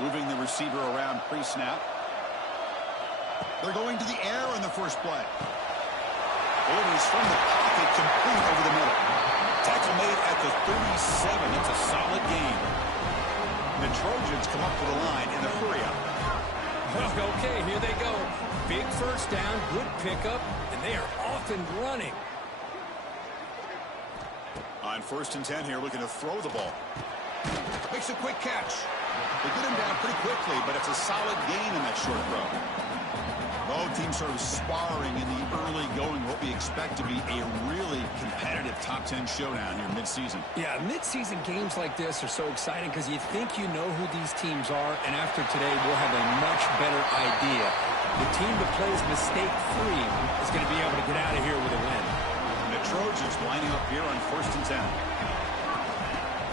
Moving the receiver around pre-snap. They're going to the air on the first play. Orders from the pocket, complete over the middle. Tackle made at the 37. That's a solid gain. The Trojans come up to the line in the hurry-up. Okay, here they go. Big first down, good pickup, and they are off and running. On 1st and 10 here, looking to throw the ball. Makes a quick catch. They get him down pretty quickly, but it's a solid gain in that short throw. Both teams sort of sparring in the early going, what we expect to be a really competitive top 10 showdown here mid-season. Yeah, mid-season games like this are so exciting because you think you know who these teams are, and after today we'll have a much better idea. The team that plays mistake-free is going to be able to get out of here with a win. And the Trojans lining up here on 1st and 10.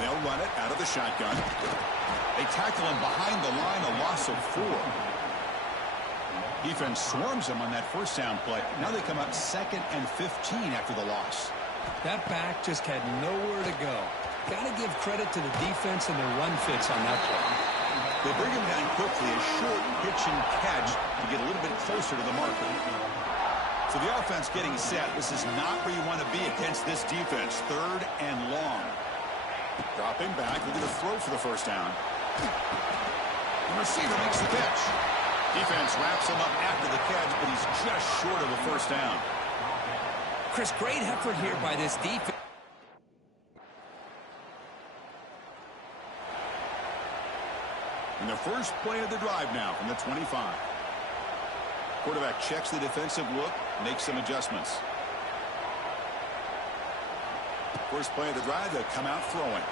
They'll run it out of the shotgun. They tackle him behind the line, a loss of 4. Defense swarms them on that first down play. Now they come up 2nd and 15 after the loss. That back just had nowhere to go. Got to give credit to the defense and their run fits on that play. They bring him down quickly, a short pitch and catch to get a little bit closer to the marker. So the offense getting set. This is not where you want to be against this defense. 3rd and long. Dropping back, looking to throw for the first down. The receiver makes the catch. Defense wraps him up after the catch, but he's just short of a first down. Chris, great effort here by this defense. And the first play of the drive now from the 25. Quarterback checks the defensive look, makes some adjustments. First play of the drive, they'll come out throwing.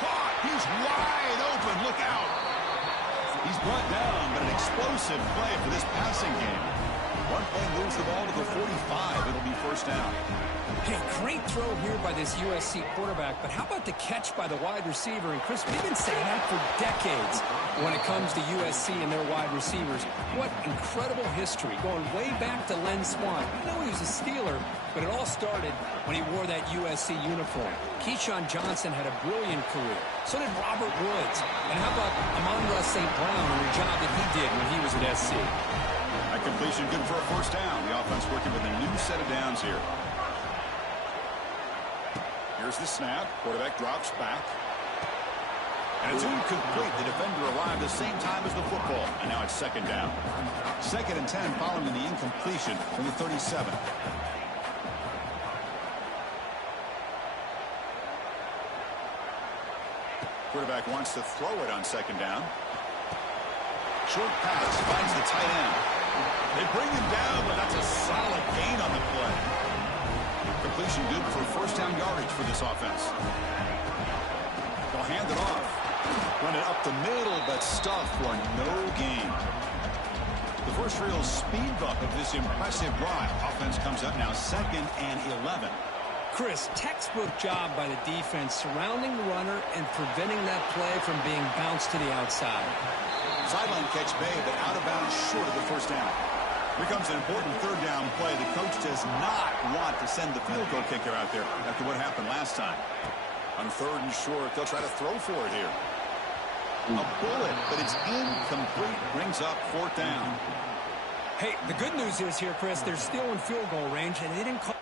Caught! He's wide open. Look out! He's brought down, but an explosive play for this passing game. One play moves the ball to the 45. It'll be first down. Hey, great throw here by this USC quarterback, but how about the catch by the wide receiver? And Chris, we've been saying that for decades when it comes to USC and their wide receivers. What incredible history, going way back to Len Swan. I know he was a Steeler, but it all started when he wore that USC uniform. Keyshawn Johnson had a brilliant career. So did Robert Woods. And how about Amon-Ra St. Brown and the job that he did when he was at SC? That completion good for a first down. The offense working with a new set of downs here. Here's the snap. Quarterback drops back. And it's incomplete. The defender arrived the same time as the football. And now it's 2nd down. 2nd and 10 following the incompletion from the 37. Quarterback wants to throw it on 2nd down. Short pass finds the tight end. They bring him down, but that's a solid gain on the play. Completion good for first down yardage for this offense. They'll hand it off. Run it up the middle, but stuffed for no gain. The first real speed bump of this impressive drive. Offense comes up now 2nd and 11. Chris, textbook job by the defense surrounding the runner and preventing that play from being bounced to the outside. Sideline catch made, but out of bounds short of the first down. Here comes an important 3rd down play. The coach does not want to send the field goal kicker out there after what happened last time. On 3rd and short, they'll try to throw for it here. A bullet, but it's incomplete. Brings up 4th down. Hey, the good news is here, Chris, they're still in field goal range, and they didn't call.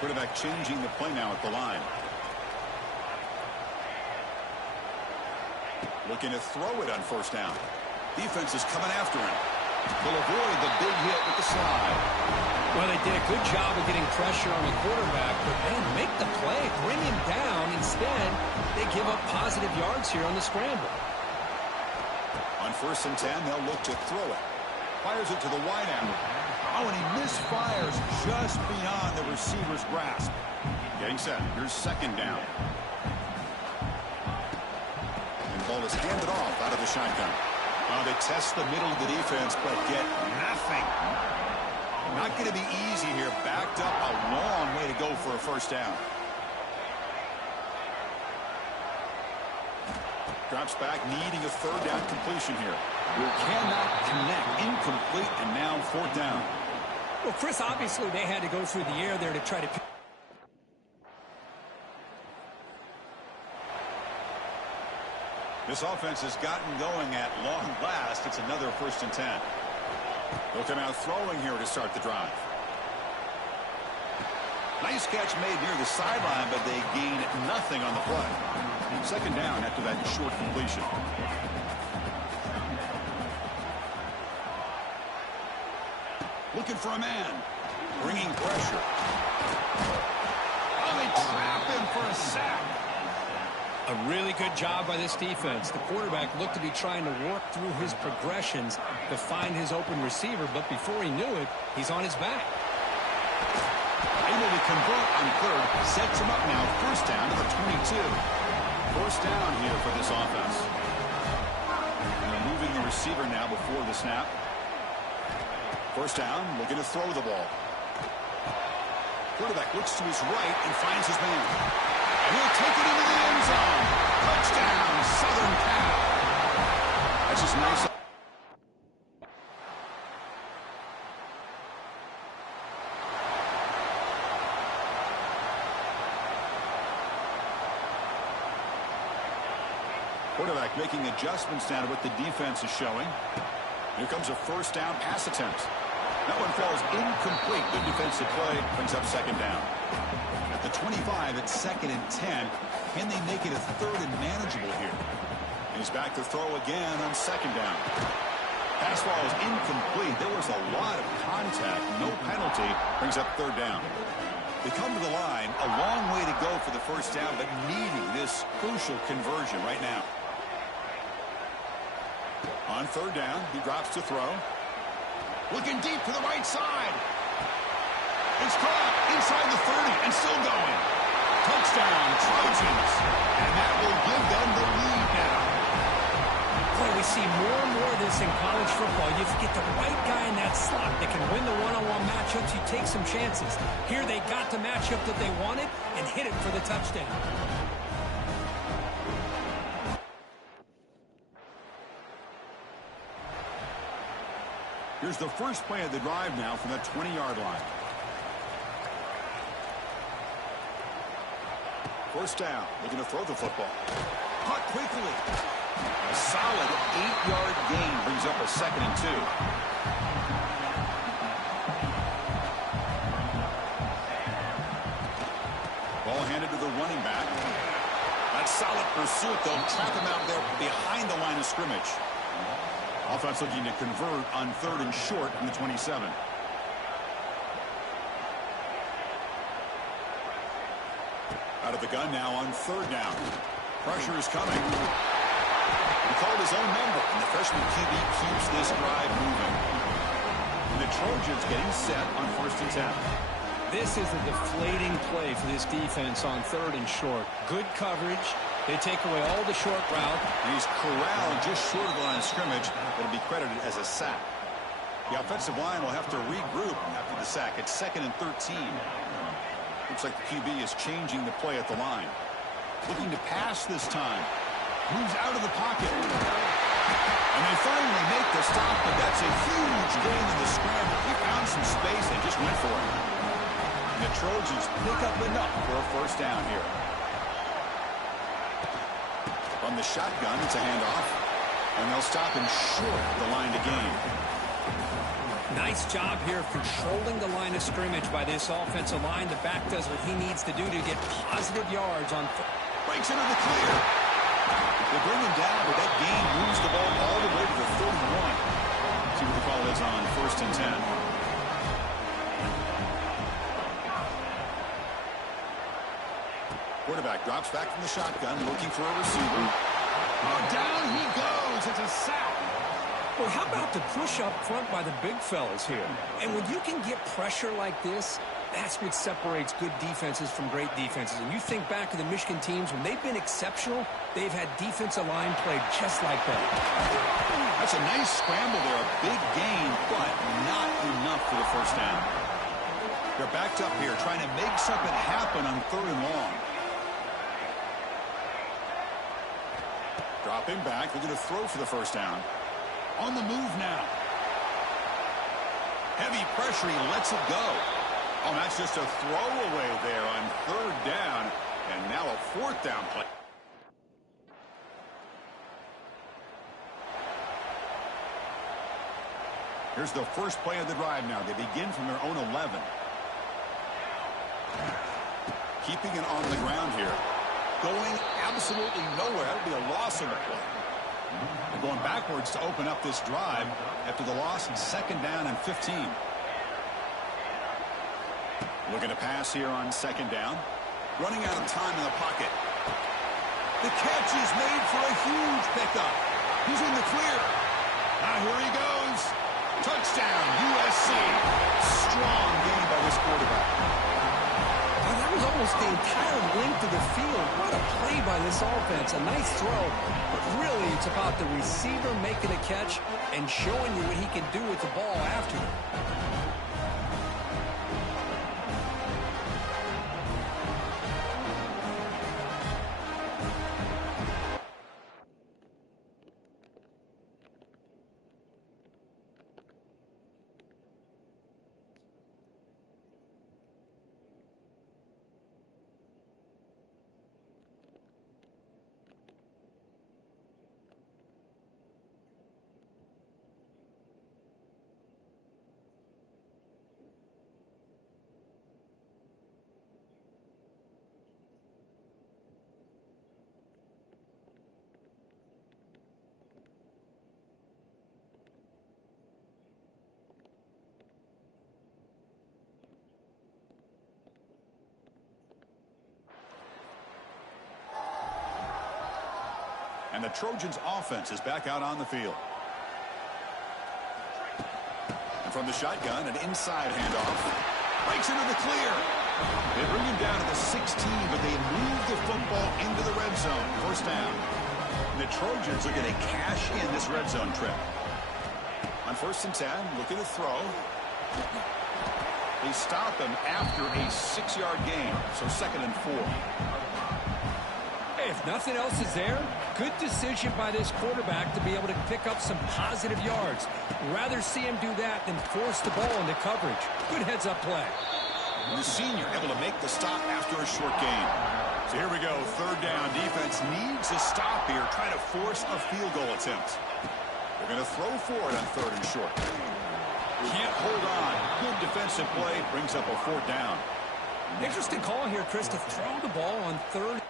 Quarterback changing the play now at the line. Looking to throw it on first down. Defense is coming after him. They'll avoid the big hit with the slide. Well, they did a good job of getting pressure on the quarterback, but man, make the play, bring him down. Instead, they give up positive yards here on the scramble. On 1st and 10, they'll look to throw it. Fires it to the wideout. Oh, and he misfires just beyond the receiver's grasp. Getting set. Here's 2nd down. And the ball is handed off out of the shotgun. Oh, they test the middle of the defense, but get nothing. Not going to be easy here. Backed up a long way to go for a first down. Drops back, needing a 3rd down completion here. Cannot connect. Incomplete, and now 4th down. Well, Chris, obviously they had to go through the air there to try to... This offense has gotten going at long last. It's another 1st and 10. They'll come out throwing here to start the drive. Nice catch made near the sideline, but they gain nothing on the play. 2nd down after that short completion. Looking for a man. Bringing pressure. Oh, they trap him for a sack. A really good job by this defense. The quarterback looked to be trying to work through his progressions to find his open receiver, but before he knew it, he's on his back. Able to convert on 3rd. Sets him up now. 1st down to the 22. 1st down here for this offense. And they're moving the receiver now before the snap. 1st down, looking to throw the ball. Quarterback looks to his right and finds his man. And he'll take it into the end zone. Touchdown, Southern Cal. That's just nice. Quarterback making adjustments down to what the defense is showing. Here comes a 1st down pass attempt. That one falls incomplete. Good defensive play. Brings up 2nd down. At the 25, it's 2nd and 10. Can they make it a 3rd and manageable here? He's back to throw again on 2nd down. Pass ball is incomplete. There was a lot of contact. No penalty. Brings up 3rd down. They come to the line. A long way to go for the 1st down, but needing this crucial conversion right now. On 3rd down, he drops to throw. Looking deep to the right side. It's caught inside the 30 and still going. Touchdown, Trojans. And that will give them the lead now. Boy, we see more and more of this in college football. You get the right guy in that slot that can win the one-on-one matchups. You take some chances. Here they got the matchup that they wanted and hit it for the touchdown. Here's the first play of the drive now from the 20-yard line. 1st down, looking to throw the football. Caught quickly. A solid 8-yard gain brings up a 2nd and 2. Ball handed to the running back. That solid pursuit, though. Trap him out there behind the line of scrimmage. Offense looking to convert on 3rd and short from the 27. Out of the gun now on 3rd down. Pressure is coming. He called his own number, and the freshman QB keeps this drive moving. And the Trojans getting set on 1st and 10. This is a deflating play for this defense on 3rd and short. Good coverage. They take away all the short route. And he's corralled just short of the line of scrimmage. It'll be credited as a sack. The offensive line will have to regroup after the sack. It's 2nd and 13. Looks like the QB is changing the play at the line. Looking to pass this time. Moves out of the pocket. And they finally make the stop, but that's a huge gain in the scramble. He found some space and just went for it. And the Trojans pick up enough for a 1st down here. On the shotgun, it's a handoff. And they'll stop him short of the line to gain. Nice job here controlling the line of scrimmage by this offensive line. The back does what he needs to do to get positive yards on. Breaks into the clear. They bring him down, but that gain moves the ball all the way to the 31. See what the call is on 1st and 10. Quarterback drops back from the shotgun, looking for a receiver. Oh, down he goes. It's a sack. Well, how about the push up front by the big fellas here? And when you can get pressure like this, that's what separates good defenses from great defenses. And you think back to the Michigan teams, when they've been exceptional, they've had defensive line play just like that. That's a nice scramble there, a big gain, but not enough for the 1st down. They're backed up here, trying to make something happen on 3rd and long. Dropping back, looking to throw for the 1st down. On the move now. Heavy pressure, he lets it go. Oh, that's just a throwaway there on 3rd down, and now a 4th down play. Here's the first play of the drive now. They begin from their own 11. Keeping it on the ground here. Going absolutely nowhere. That would be a loss on the play. They're going backwards to open up this drive after the loss in 2nd down and 15. Looking to pass here on 2nd down. Running out of time in the pocket. The catch is made for a huge pickup. He's in the clear. Now here he goes. Touchdown, USC. Strong game by this quarterback. Well, that was almost the entire length of the field. What a play by this offense. A nice throw, but really it's about the receiver making a catch and showing you what he can do with the ball after it. And the Trojans offense is back out on the field. And from the shotgun, an inside handoff. Breaks into the clear. They bring him down to the 16, but they move the football into the red zone. 1st down. And the Trojans are going to cash in this red zone trip. On 1st and 10, looking to throw. They stop him after a 6-yard gain, so 2nd and 4. If nothing else is there, good decision by this quarterback to be able to pick up some positive yards. Rather see him do that than force the ball into coverage. Good heads-up play. The senior able to make the stop after a short gain. So here we go, 3rd down. Defense needs a stop here, trying to force a field goal attempt. They're going to throw for it on 3rd and short. Can't hold on. Good defensive play, brings up a 4th down. Interesting call here, Chris, to throw the ball on 3rd.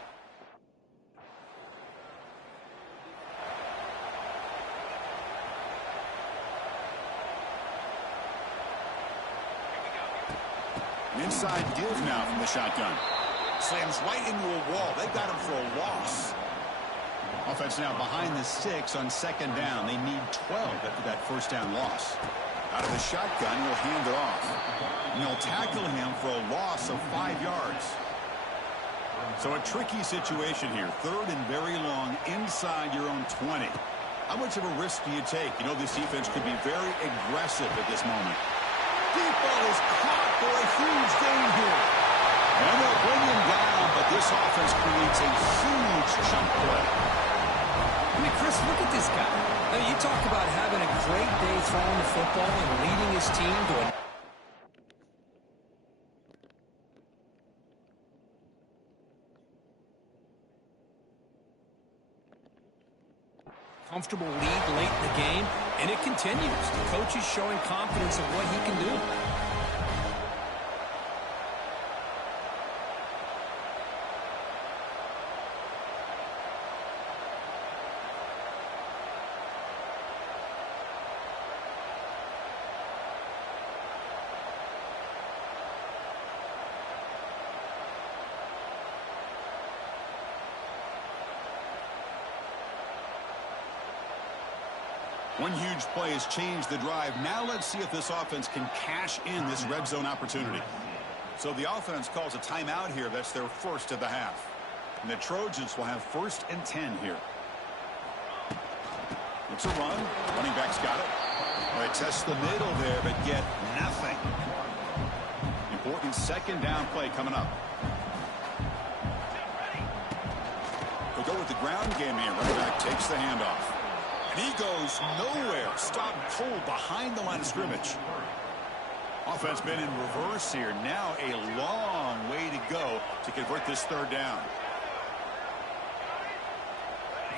Inside deals now from the shotgun. Slams right into a wall. They've got him for a loss. Offense now behind the 6 on 2nd down. They need 12 after that 1st down loss. Out of the shotgun, he'll hand it off. And they'll tackle him for a loss of 5 yards. So a tricky situation here. 3rd and very long inside your own 20. How much of a risk do you take? You know this defense could be very aggressive at this moment. Deep ball is caught for a huge gain here. And they'll bring him down, but this offense creates a huge chunk play. I mean, Chris, look at this guy. I mean, you talk about having a great day throwing the football and leading his team to a comfortable lead late in the game, and it continues. The coach is showing confidence of what he can do. One huge play has changed the drive. Now let's see if this offense can cash in this red zone opportunity. So the offense calls a timeout here. That's their 1st of the half. And the Trojans will have 1st and 10 here. It's a run. Running back's got it. All right, test the middle there, but get nothing. Important 2nd down play coming up. They'll go with the ground game here. Running back takes the handoff. He goes nowhere. Stopped cold behind the line of scrimmage. Offense been in reverse here. Now a long way to go to convert this third down.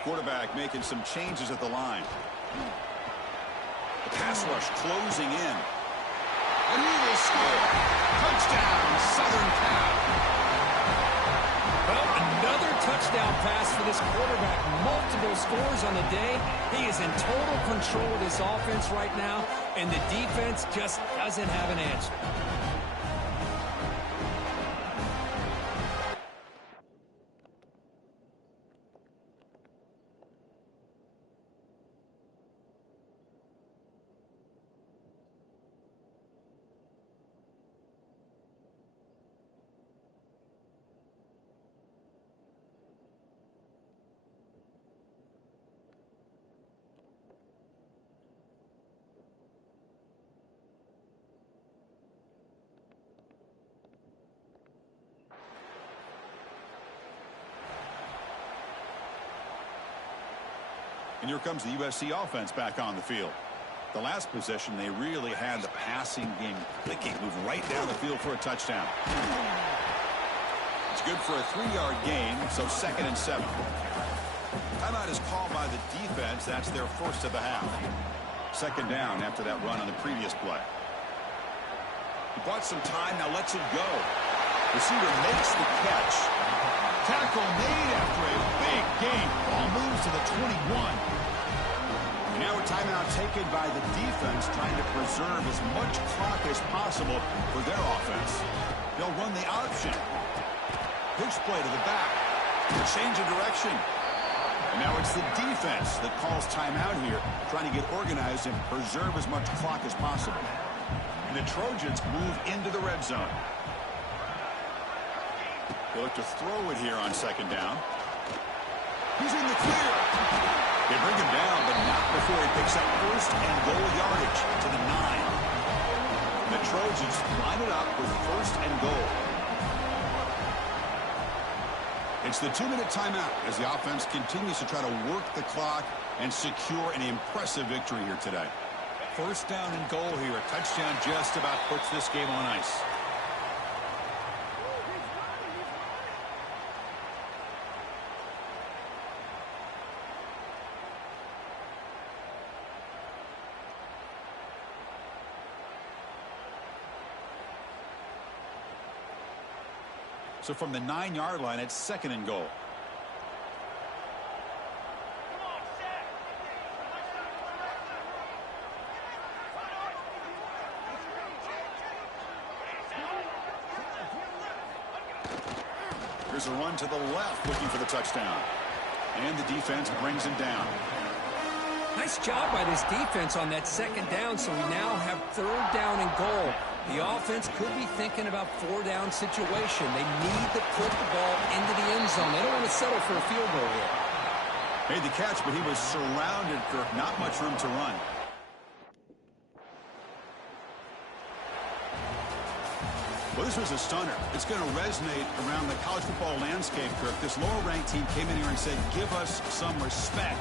Quarterback making some changes at the line. The pass rush closing in. And he will score. Touchdown, Southern Cal. Well, another touchdown pass for this quarterback. Multiple scores on the day. He is in total control of this offense right now, and the defense just doesn't have an answer. And here comes the USC offense back on the field. The last possession, they really had the passing game clicking, move right down the field for a touchdown. It's good for a 3-yard gain, so 2nd and 7. Timeout is called by the defense. That's their first of the half. 2nd down after that run on the previous play. He bought some time, now lets it go. Receiver makes the catch. Tackle made after a big gain. Ball moves to the 21. And now a timeout taken by the defense, trying to preserve as much clock as possible for their offense. They'll run the option. Pitch play to the back. Change of direction. And now it's the defense that calls timeout here, trying to get organized and preserve as much clock as possible. And the Trojans move into the red zone. They look to throw it here on 2nd down. He's in the clear. They bring him down, but not before he picks up 1st and goal yardage to the 9. The Trojans line it up with 1st and goal. It's the 2-minute timeout as the offense continues to try to work the clock and secure an impressive victory here today. 1st down and goal here. A touchdown just about puts this game on ice. So from the 9-yard line, it's 2nd and goal. Here's a run to the left, looking for the touchdown. And the defense brings him down. Nice job by this defense on that 2nd down, so we now have 3rd down and goal. The offense could be thinking about 4-down situation. They need to put the ball into the end zone. They don't want to settle for a field goal here. Made the catch, but he was surrounded, Kirk. Not much room to run. Well, this was a stunner. It's going to resonate around the college football landscape, Kirk. This lower-ranked team came in here and said, give us some respect.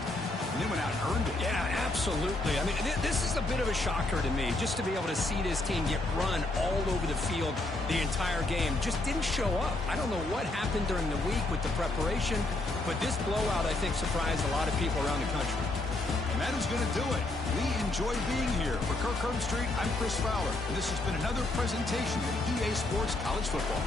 And they went out and earned it. Yeah, absolutely. I mean, this is a bit of a shocker to me, just to be able to see this team get run all over the field the entire game. Just didn't show up. I don't know what happened during the week with the preparation, but this blowout, I think, surprised a lot of people around the country. And that is going to do it. We enjoy being here. For Kirk Herbstreit, I'm Chris Fowler, and this has been another presentation of EA Sports College Football.